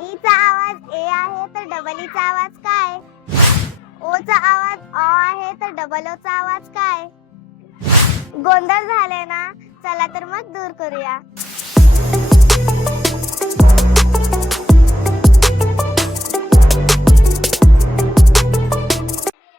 E चा आवाज ए आहे तर डबल ई चा आवाज काय? ओ चा आवाज अ आहे तर डबल ओ चा आवाज काय? गोंधळ झाले ना? चला तर मग दूर करूया.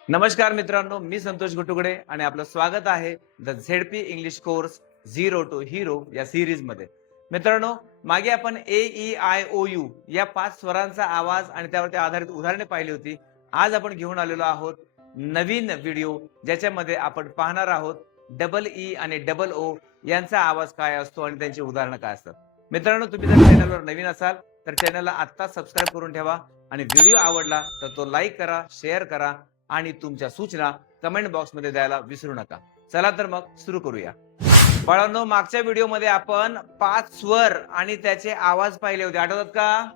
नमस्कार मित्रांनो, मी संतोष गुटुगडे आणि आपलं स्वागत आहे the ZP English course zero to hero या सिरीज मध्ये. मित्रांनो, मागे आपण A E I O U या 5 स्वरांचा आवाज आणि त्यावरती आधारित उदाहरणे पाहिली होती. आज आपण घेऊन आलेलो आहोत नवीन व्हिडिओ, ज्याच्यामध्ये आपण पाहणार आहोत डबल ई आणि डबल ओ यांचा आवाज काय असतो आणि त्यांची उदाहरणं काय असतात. मित्रांनो, तुम्ही जर चॅनलवर नवीन असाल तर चॅनलला आत्ता सबस्क्राईब करून ठेवा आणि व्हिडिओ आवडला तर तो लाईक करा, शेअर करा आणि तुमच्या सूचना कमेंट बॉक्स मध्ये द्यायला विसरू नका. चला तर मग सुरू करूया. बाळांनो, मागच्या व्हिडिओमध्ये आपण 5 स्वर आणि त्याचे आवाज पाहिले होते, आठवतात का?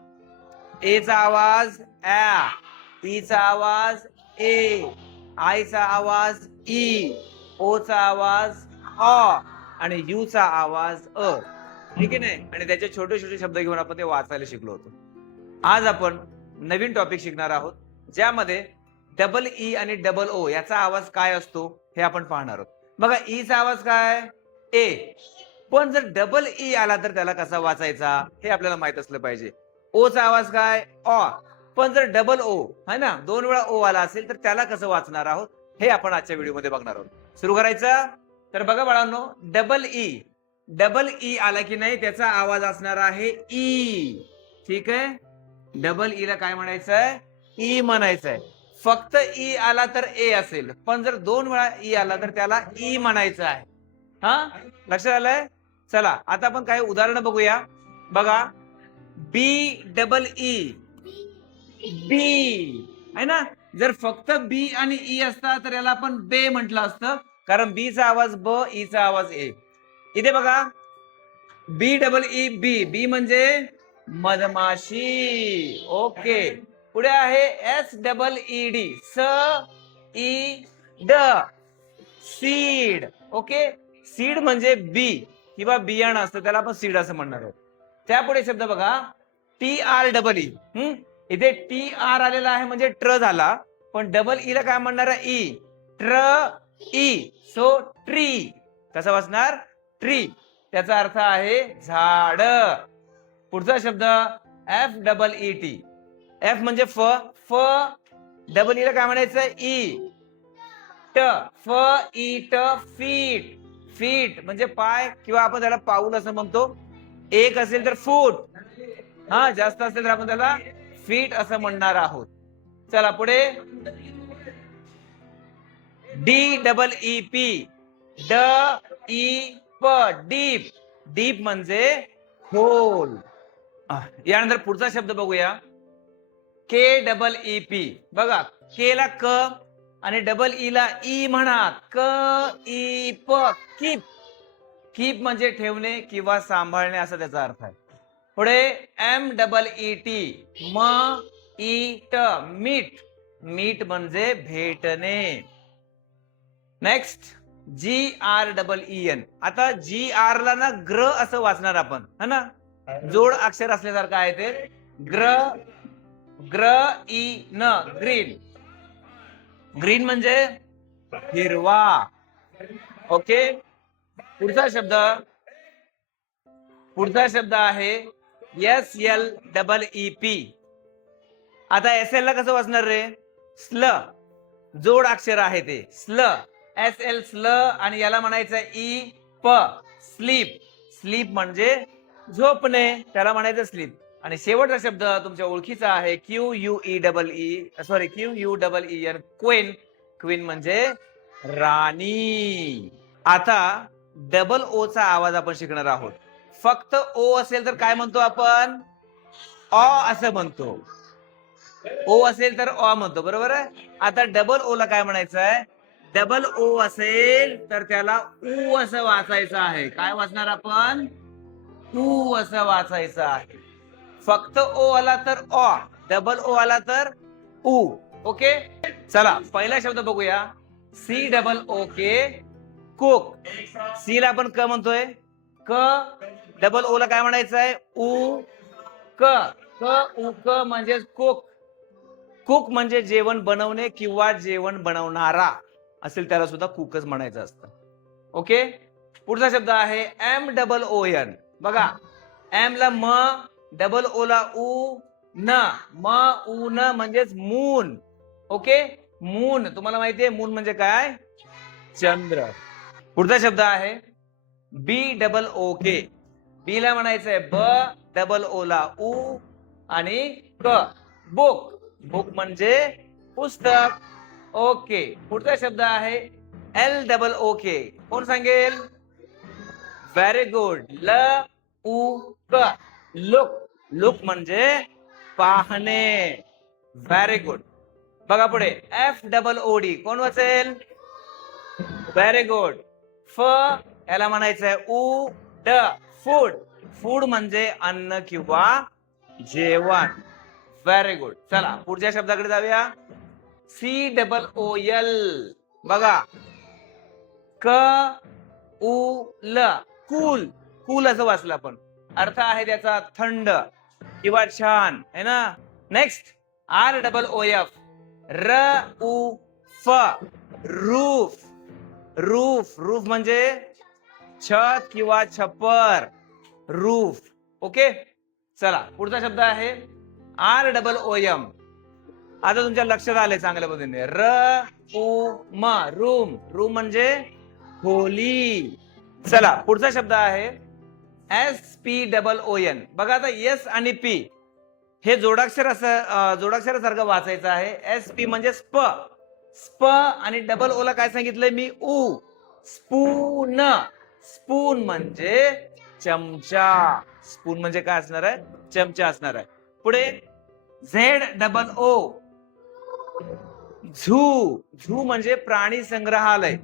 ए चा आवाज ऍ, ई चा आवाज ए, आय चा आवाज ई, ओ चा आवाज अ आणि यू चा आवाज अ. ठीक आहे नाही? आणि त्याचे छोटे छोटे शब्द घेऊन आपण ते वाचायला शिकलो होतो. आज आपण नवीन टॉपिक शिकणार आहोत, ज्यामध्ये डबल ई आणि डबल ओ याचा आवाज काय असतो हे आपण पाहणार आहोत. बघा, ई चा आवाज काय? ए. पण जर डबल ई आला तर त्याला कसा वाचायचा हे आपल्याला माहित असलं पाहिजे. ओ चा आवाज काय? अ. पण जर डबल ओ है ना, 2 वेळा ओ आला असेल तर त्याला कसं वाचणार आहोत हे आपण आजच्या व्हिडिओमध्ये बघणार आहोत. सुरू करायचं. तर बघा बाळांनो, डबल ई आला की नाही त्याचा आवाज असणार आहे ई. ठीक आहे, डबल ई ला काय म्हणायचंय? ई म्हणायचंय. फक्त ई आला तर ए असेल, पण जर 2 वेळा ई आला तर त्याला ई म्हणायचं आहे. हा, लक्षात आलंय? चला आता आपण काही उदाहरणं बघूया. बघा, बी डबल ई, बी आहे ना. जर फक्त बी आणि ई असता तर याला आपण बे म्हटलं असतं, कारण बी चा आवाज ब, ई चा आवाज ए. इथे बघा, बी डबल ई बी, बी म्हणजे मधमाशी. ओके. पुढे आहे एस डबल ई डी, स ई ड, सीड. ओके. सीड म्हणजे बी किंवा बियाणं असतं, त्याला आपण सीड असं म्हणणार आहोत. त्यापुढे शब्द बघा, टी आर डबल ई. इथे टी आर आलेला आहे म्हणजे ट्र झाला, पण डबल ई ला काय म्हणणार आहे? ई. ट्र ई. So tree. कसं वाचणार? ट्री. त्याचा अर्थ आहे झाड. पुढचा शब्द F double E T. F म्हणजे फ. फ डबल ई ला काय म्हणायचं? ई. ट. फ ई ट, फीट. फीट म्हणजे पाय किंवा आपण त्याला पाऊल असं म्हणतो. एक असेल तर फूट, हा जास्त असेल तर आपण त्याला फीट असं म्हणणार आहोत. चला पुढे, डी डबल ई पी, ड ई प, डीप. डीप म्हणजे खोल. यानंतर पुढचा शब्द बघूया, के डबल ई पी. बघा, के ला क आणि डबल ई ला ई म्हणा. क ई प, कीप. कीप म्हणजे ठेवणे किंवा सांभाळणे असा त्याचा अर्थ आहे. पुढे एम डबल ई टी, म ई ट, मीट. मीट म्हणजे भेटणे. नेक्स्ट, जी आर डबल ई एन. आता जी आर ला ना ग्र असं वाचणार आपण, है ना. जोड अक्षर असल्यासारखं आहे ते. ग्र, ग्र ई न, ग्रीन. ग्रीन म्हणजे हिरवा. ओके. पुढचा शब्द आहे S L double E P. आता एस एल ला कसं वाचणार रे? स्ल. जोड अक्षर आहे ते स्ल. एस एल स्ल आणि याला म्हणायचं ई प, स्लीप. स्लीप म्हणजे झोपणे, त्याला म्हणायचं स्लीप. आणि शेवटचा शब्द तुमच्या ओळखीचा आहे Q U E double E, sorry Q U double E N, queen. Queen म्हणजे राणी. आता डबल ओ चा आवाज आपण शिकणार आहोत. फक्त ओ असेल तर काय म्हणतो आपण? अ असं म्हणतो. ओ असेल तर अ म्हणतो, बरोबर आहे. आता डबल ओ ला काय म्हणायचं आहे? डबल ओ असेल तर त्याला ऊ असं वाचायचं आहे. काय वाचणार आपण? ऊ असं वाचायचं आहे. फक्त ओ आला तर अ, डबल ओ आला तर ऊ. ओके. चला पहिला शब्द बघूया, सी डबल ओ के, कुक. सी ला आपण क म्हणतोय, क. डबल ओ ला काय म्हणायचं आहे? ऊ क. क म्हणजे कुक. कुक म्हणजे जेवण बनवणे किंवा जेवण बनवणारा असेल त्याला सुद्धा कुकच म्हणायचं असतं. ओके. पुढचा शब्द आहे MOON. बघा, एम ला म, डबल ओ ला उ न, म उ न म्हणजेच मून. ओके. मून, तुम्हाला माहितीये मून म्हणजे काय? चंद्र. पुढचा शब्द आहे BOOK. बी ला म्हणायचंय ब, डबल ओ ला उ आणि क, बुक. बुक म्हणजे पुस्तक. ओके. पुढचा शब्द आहे LOOK. कोण सांगेल? Very good. LUK. Look. Look म्हणजे पाहणे. Very good. बघा पुढे FOOD. कोण वाचेल? Very good. फ याला म्हणायचंय उ ड, फूड. फूड म्हणजे अन्न किंवा जेवण. Very good. चला पुढच्या शब्दाकडे जाऊया. COOL. बघा, क उ ल, कूल. कूल असं वाचलं आपण. अर्थ आहे त्याचा थंड किंवा छान, है ना. Next ROOF. RUF. Roof. Roof. Roof म्हणजे छत किंवा छप्पर. रूफ. ओके. चला पुढचा शब्द आहे ROOM. आता तुमच्या लक्षात आले चांगल्या पद्धतीने. RUM. रूम. रूम म्हणजे खोली. चला पुढचा शब्द आहे SPOON. बघा, आता S आणि P हे जोडाक्षरासारखं वाचायचं आहे. SP म्हणजे स्प. स्प आणि डबल ओला काय सांगितलंय मी? उ. स्पून. स्पून म्हणजे चमचा. स्पून म्हणजे काय असणार आहे? चमचा असणार आहे. पुढे ZOO. झू. झू म्हणजे प्राणी संग्रहालय.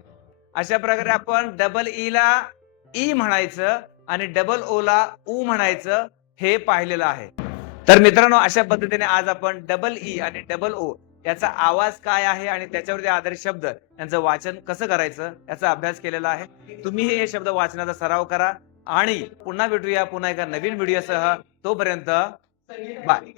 अशा प्रकारे आपण डबल ई ला ई म्हणायचं आणि डबल ओ ला उ म्हणायचं हे पाहिलेलं आहे. तर मित्रांनो, अशा पद्धतीने आज आपण डबल ई आणि डबल ओ याचा आवाज काय आहे आणि त्याच्यावरती आधारित शब्द यांचं वाचन कसं करायचं याचा अभ्यास केलेला आहे. तुम्ही हे शब्द वाचनाचा सराव करा आणि पुन्हा भेटूया पुन्हा एका नवीन व्हिडिओसह. तोपर्यंत बाय.